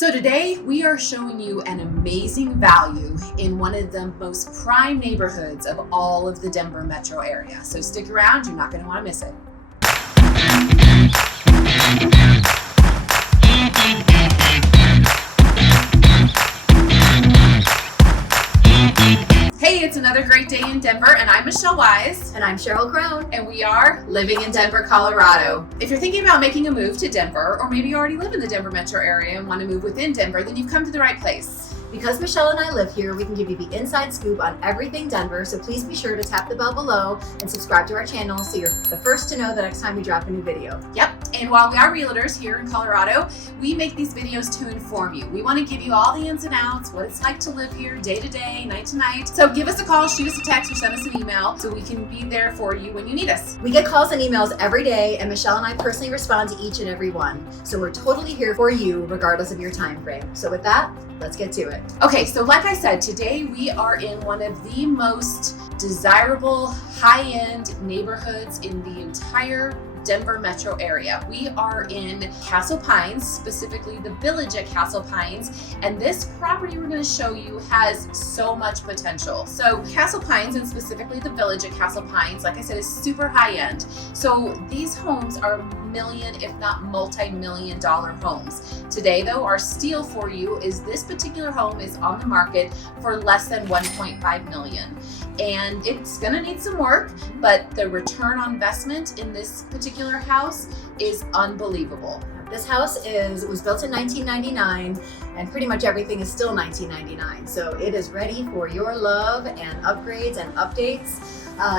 So today we are showing you an amazing value in one of the most prime neighborhoods of all of the Denver metro area. So stick around, you're not going to want to miss it. Hey, it's another great day in Denver, and I'm Michelle Wise. And I'm Cheryl Crown. And we are living in Denver, Colorado. If you're thinking about making a move to Denver, or maybe you already live in the Denver metro area and want to move within Denver, then you've come to the right place. Because Michelle and I live here, we can give you the inside scoop on everything Denver, so please be sure to tap the bell below and subscribe to our channel so you're the first to know the next time we drop a new video. Yep, and while we are realtors here in Colorado, we make these videos to inform you. We want to give you all the ins and outs, what it's like to live here day to day, night to night. So give us a call, shoot us a text, or send us an email so we can be there for you when you need us. We get calls and emails every day, and Michelle and I personally respond to each and every one. So we're totally here for you regardless of your time frame. So with that, let's get to it. Okay, so like I said, today we are in one of the most desirable high-end neighborhoods in the entire Denver metro area. We are in Castle Pines, specifically the village at Castle Pines, and this property we're going to show you has so much potential. So Castle Pines, and specifically the village at Castle Pines, like I said, is super high-end. So these homes are million, if not multi-million dollar homes. Today though, our steal for you is this particular home is on the market for less than 1.5 million. And it's gonna need some work, but the return on investment in this particular house is unbelievable. This house was built in 1999, and pretty much everything is still 1999. So it is ready for your love and upgrades and updates.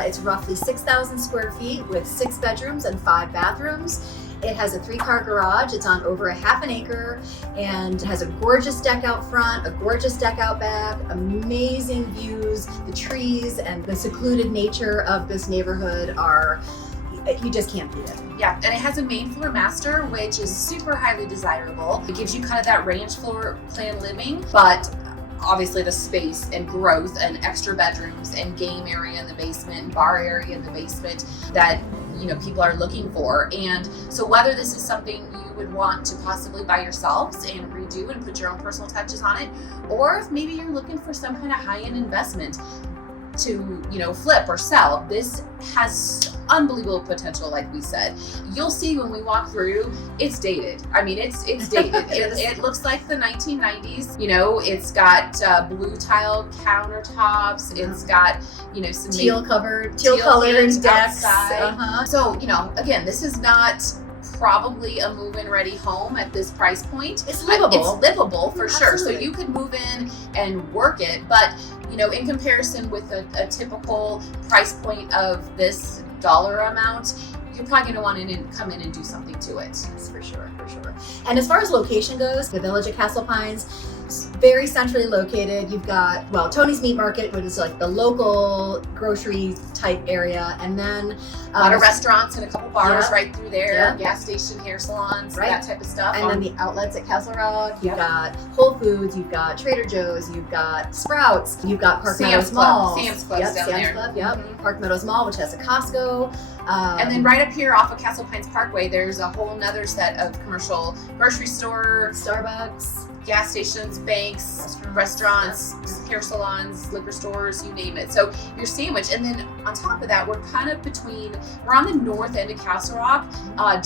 It's roughly 6,000 square feet with 6 bedrooms and 5 bathrooms. It has a 3-car garage. It's on over a half an acre and has a gorgeous deck out front, a gorgeous deck out back, amazing views. The trees and the secluded nature of this neighborhood you just can't beat it. Yeah, and it has a main floor master, which is super highly desirable. It gives you kind of that ranch floor plan living, but obviously the space and growth and extra bedrooms and game area in the basement and bar area in the basement that people are looking for. And so whether this is something you would want to possibly buy yourselves and redo and put your own personal touches on it, or if maybe you're looking for some kind of high-end investment to flip or sell, this has unbelievable potential. Like we said, you'll see when we walk through, it's dated. I mean, it's dated. It looks like the 1990s. It's got blue tile countertops. It's got some teal colored decks. So again, this is not probably a move-in ready home at this price point. It's livable. It's livable for sure. Absolutely. So you could move in and work it, but in comparison with a typical price point of this dollar amount, you're probably going to want to come in and do something to it. Yes, for sure. And as far as location goes, the village at Castle Pines, very centrally located. You've got, Tony's Meat Market, which is like the local grocery type area, and then a lot of restaurants and a couple bars right through there, yeah. Gas station, hair salons, that type of stuff. And then the outlets at Castle Rock, you've got Whole Foods, you've got Trader Joe's, you've got Sprouts, you've got Park Meadows Mall. Sam's Club's down there. Club, Park Meadows Mall, which has a Costco. And then right up here off of Castle Pines Parkway, there's a whole nother set of commercial grocery store, Starbucks, gas stations, banks, restaurants, hair salons, liquor stores, you name it. So you're sandwiched. And then on top of that, we're on the north end of Castle Rock,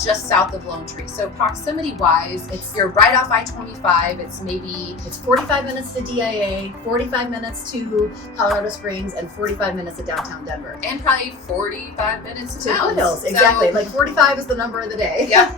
just south of Lone Tree. So proximity wise, you're right off I-25. It's 45 minutes to DIA, 45 minutes to Colorado Springs, and 45 minutes to downtown Denver. And probably 45 minutes to Foothills. Exactly. Like 45 is the number of the day. Yeah.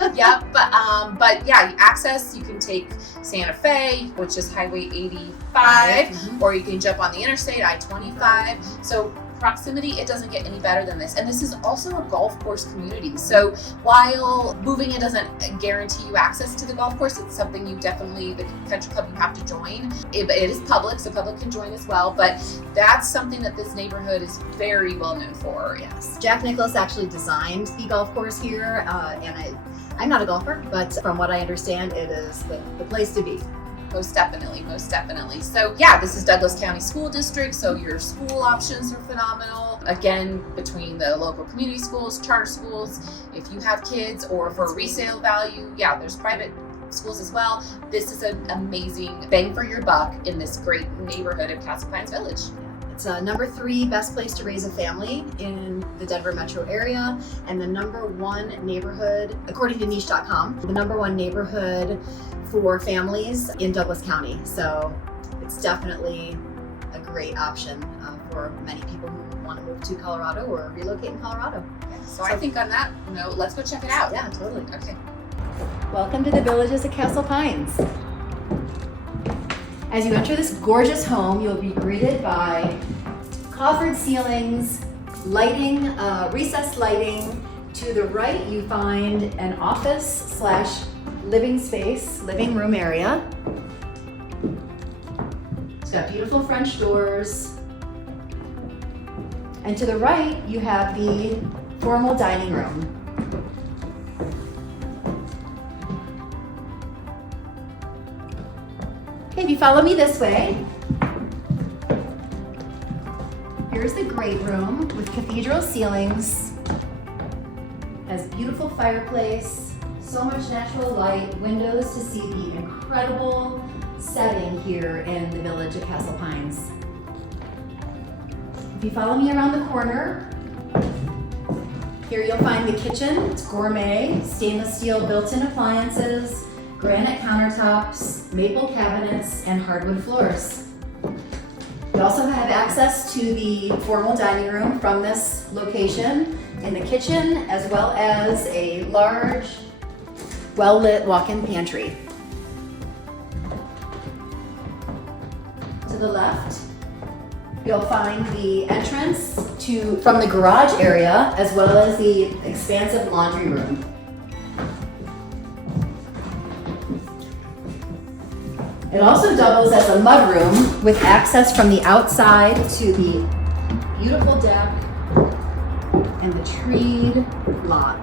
But yeah, access, you can take Santa Fe, which is Highway 85, or you can jump on the interstate, I-25. So proximity, it doesn't get any better than this. And this is also a golf course community. So while moving in doesn't guarantee you access to the golf course, it's something the country club, you have to join. It is public, so public can join as well. But that's something that this neighborhood is very well known for. Yes. Jack Nicklaus actually designed the golf course here, and I'm not a golfer, but from what I understand, it is the place to be. Most definitely. So yeah, this is Douglas County School District, so your school options are phenomenal. Again, between the local community schools, charter schools, if you have kids, or for resale value, yeah, there's private schools as well. This is an amazing bang for your buck in this great neighborhood of Castle Pines Village. It's number 3 best place to raise a family in the Denver metro area, and the number 1 neighborhood, according to niche.com, the number 1 neighborhood for families in Douglas County. So it's definitely a great option for many people who want to move to Colorado or relocate in Colorado. So I think on that note, let's go check it out. Yeah, totally. Okay. Welcome to the Villages of Castle Pines. As you enter this gorgeous home, you'll be greeted by coffered ceilings, lighting, recessed lighting. To the right, you find an office / living space, living room area. It's got beautiful French doors. And to the right, you have the formal dining room. Okay, if you follow me this way, here's the great room with cathedral ceilings. Has beautiful fireplace, so much natural light, windows to see the incredible setting here in the village of Castle Pines. If you follow me around the corner, here you'll find the kitchen. It's gourmet, stainless steel built-in appliances, granite countertops, maple cabinets, and hardwood floors. You also have access to the formal dining room from this location in the kitchen, as well as a large, well-lit walk-in pantry. To the left, you'll find the entrance from the garage area, as well as the expansive laundry room. It also doubles as a mudroom with access from the outside to the beautiful deck and the treed lot.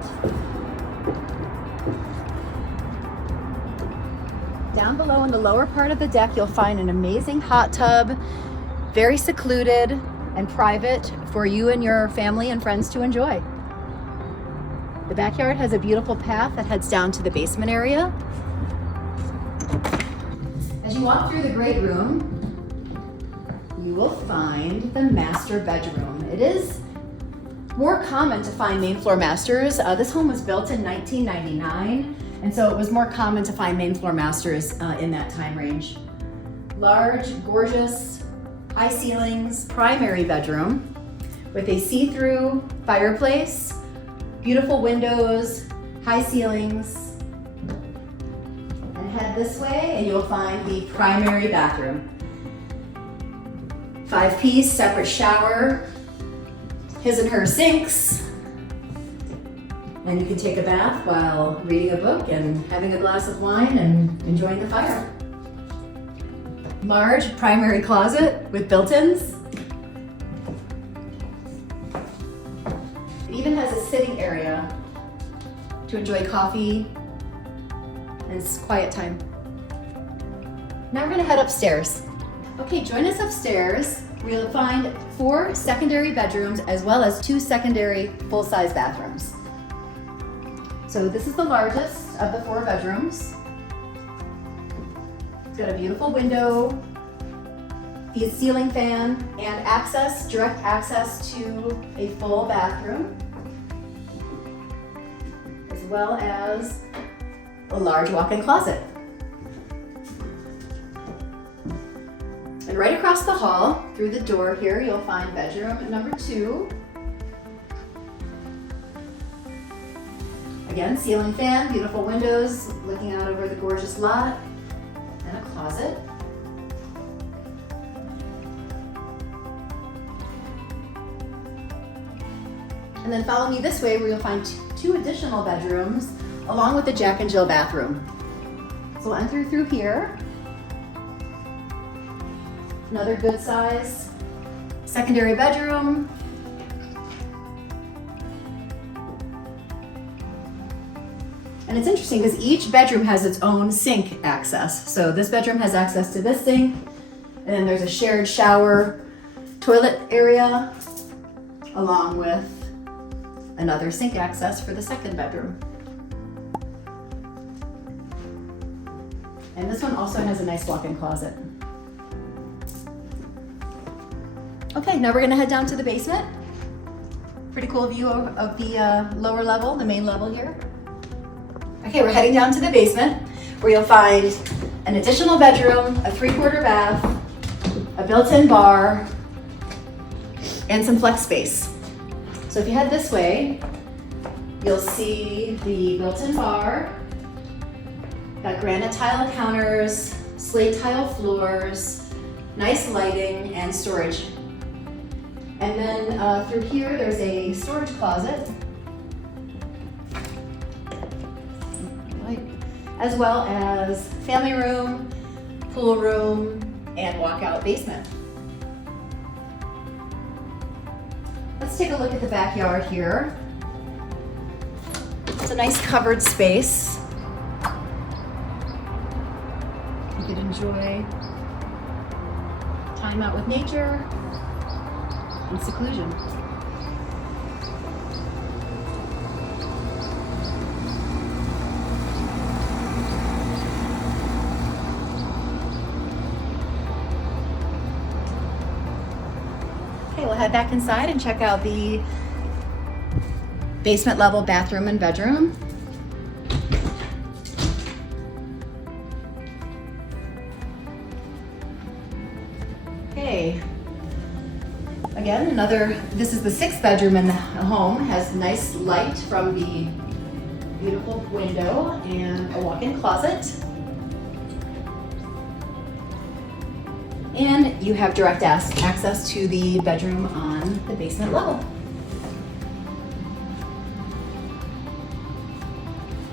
Down below in the lower part of the deck, you'll find an amazing hot tub, very secluded and private for you and your family and friends to enjoy. The backyard has a beautiful path that heads down to the basement area. As you walk through the great room, you will find the master bedroom. It is more common to find main floor masters. This home was built in 1999, and so it was more common to find main floor masters in that time range. Large, gorgeous, high ceilings, primary bedroom with a see-through fireplace, beautiful windows, high ceilings. Head this way and you'll find the primary bathroom. 5-piece separate shower, his and her sinks, and you can take a bath while reading a book and having a glass of wine and enjoying the fire. Large primary closet with built-ins. It even has a sitting area to enjoy coffee and it's quiet time. Now we're gonna head upstairs. Okay, join us upstairs. We'll find 4 secondary bedrooms as well as 2 secondary full-size bathrooms. So this is the largest of the 4 bedrooms. It's got a beautiful window, the ceiling fan, and direct access to a full bathroom, as well as a large walk-in closet. And right across the hall, through the door here, you'll find bedroom number 2. Again, ceiling fan, beautiful windows, looking out over the gorgeous lot, and a closet. And then follow me this way where you'll find 2 additional bedrooms along with the Jack and Jill bathroom. So we'll enter through here. Another good size secondary bedroom. And it's interesting because each bedroom has its own sink access. So this bedroom has access to this sink, and then there's a shared shower toilet area along with another sink access for the second bedroom. And this one also has a nice walk-in closet. Okay, now we're gonna head down to the basement. Pretty cool view of the lower level, the main level here. Okay, we're heading down to the basement where you'll find an additional bedroom, a 3/4 bath, a built-in bar, and some flex space. So if you head this way, you'll see the built-in bar, got granite tile counters, slate tile floors, nice lighting, and storage. And then through here, there's a storage closet, as well as family room, pool room, and walkout basement. Let's take a look at the backyard here. It's a nice covered space. You could enjoy time out with nature and seclusion. Okay, we'll head back inside and check out the basement level bathroom and bedroom. Okay. Again, this is the 6th bedroom in the home. Has nice light from the beautiful window and a walk-in closet. And you have direct access to the bedroom on the basement level.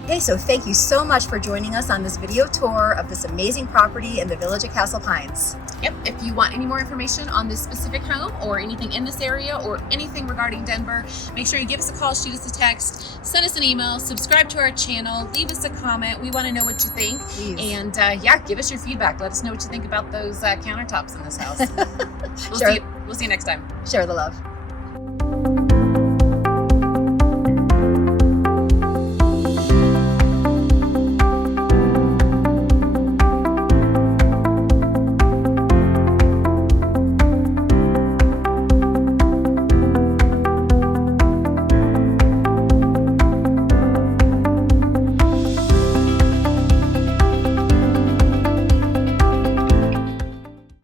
Okay, so thank you so much for joining us on this video tour of this amazing property in the Village at Castle Pines. Yep, if you want any more information on this specific home or anything in this area or anything regarding Denver, make sure you give us a call, shoot us a text, send us an email, subscribe to our channel, leave us a comment. We want to know what you think. Please. And yeah, give us your feedback. Let us know what you think about those countertops in this house. Sure. We'll see you next time. Share the love.